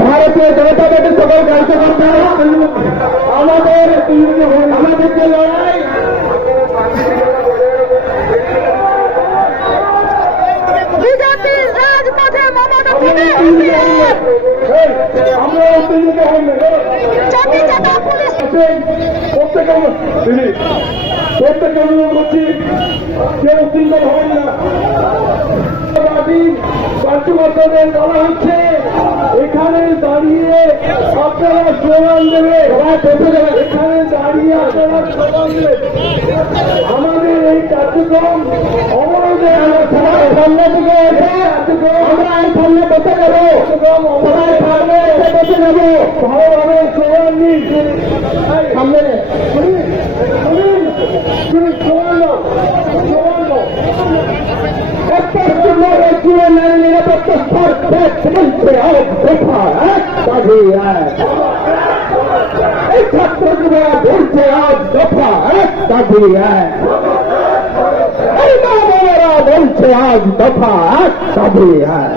Bharatiya Janata party सकल कार्यकर्ताরা আমাদেরকে লড়াই বিজেপির রাজপথে মমতা প্রত্যেকে অনুরোধ করছি কেউ চিন্তা হবেন না। কার্যকর্তাদের বলা হচ্ছে এখানে দাঁড়িয়ে আপনারা স্লোগান দেবে, এখানে দাঁড়িয়ে আপনারা স্লোগান দেবে। আমাদের এই কার্যক্রম অবরোধে সামনে থেকে আমরা এই সামনে বসে যাবো, সবাই সামনে বসে যাবো, ভালোভাবে স্লোগান নিন। সামনে নিরাপত্তা এই ছাত্র যুবরা বলছে আজ দফা এক দাবি এক, এই বাবারা বলছে আজ দফা এক দাবি এক।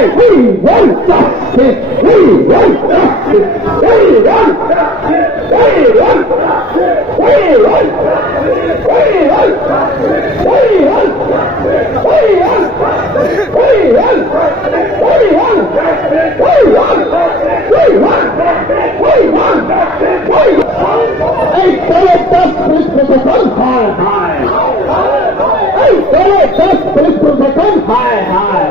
We want justice. We want justice. We want justice. We want justice. We want justice. We want justice. We want justice. We want justice. We want justice. We want justice. We want justice. We want justice. We want justice. We want এই দলের 10 police প্রশাসন হায় হায়, এই দলের 10 police প্রশাসন হায় হায়,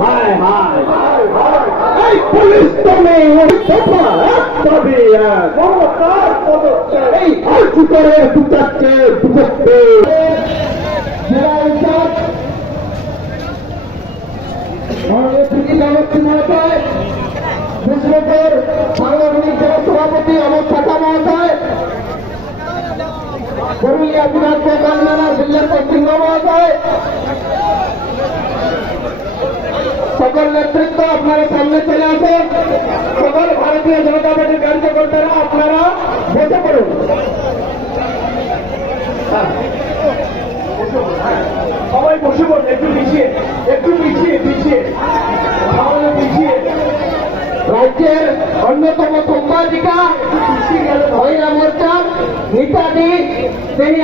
हाय हाय police तो नहीं तभी करे दुचक्के दुचक्के মহাশয় বিষ্ণুপুর সাংগঠনিক জেলা সভাপতি অমর ছাতা মহাশয়, পুরুলিয়া বিধান কল্যাণ বিল্লেশ্বর সিংহ মহাশয়, সকল নেতৃত্ব আপনারা সামনে চলে আসেন। সকল ভারতীয় জনতা পার্টির কার্যকর্তারা আপনারা বসে পড়ুন। সবাই বসে পড়ুন, একটু পিছিয়ে পিছিয়ে রাজ্যের অন্যতম সম্পাদিকা মহিলা মোর্চার নেতাজি তিনি